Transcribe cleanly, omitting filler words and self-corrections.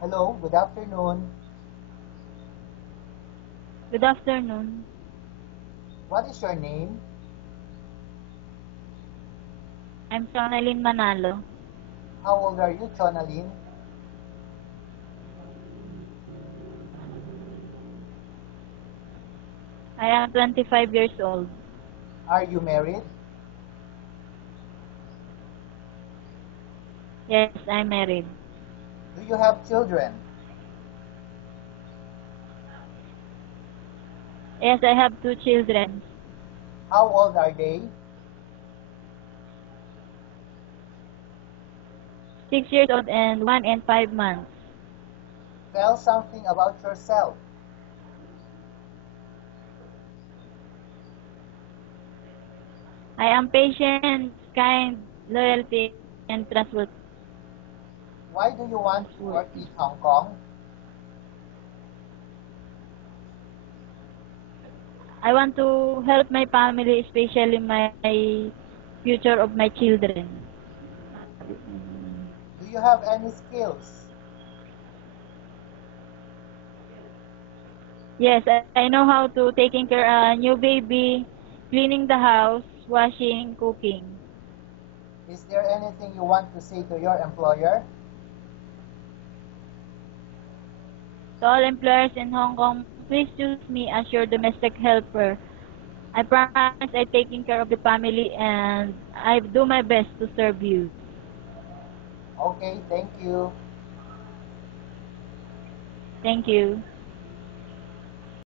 Hello, good afternoon. Good afternoon. What is your name? I'm Sonalyn Manalo. How old are you, Chonaline? I am 25 years old. Are you married? Yes, I'm married. Do you have children? Yes, I have two children. How old are they? 6 years old and 1 and 5 months. Tell something about yourself. I am patient, kind, loyalty, and trustworthy. Why do you want to work in Hong Kong? I want to help my family, especially my future of my children. Do you have any skills? Yes, I know how to taking care of a new baby, cleaning the house, washing, cooking. Is there anything you want to say to your employer? To all employers in Hong Kong, please choose me as your domestic helper. I promise I taking care of the family and I do my best to serve you. Okay, thank you. Thank you.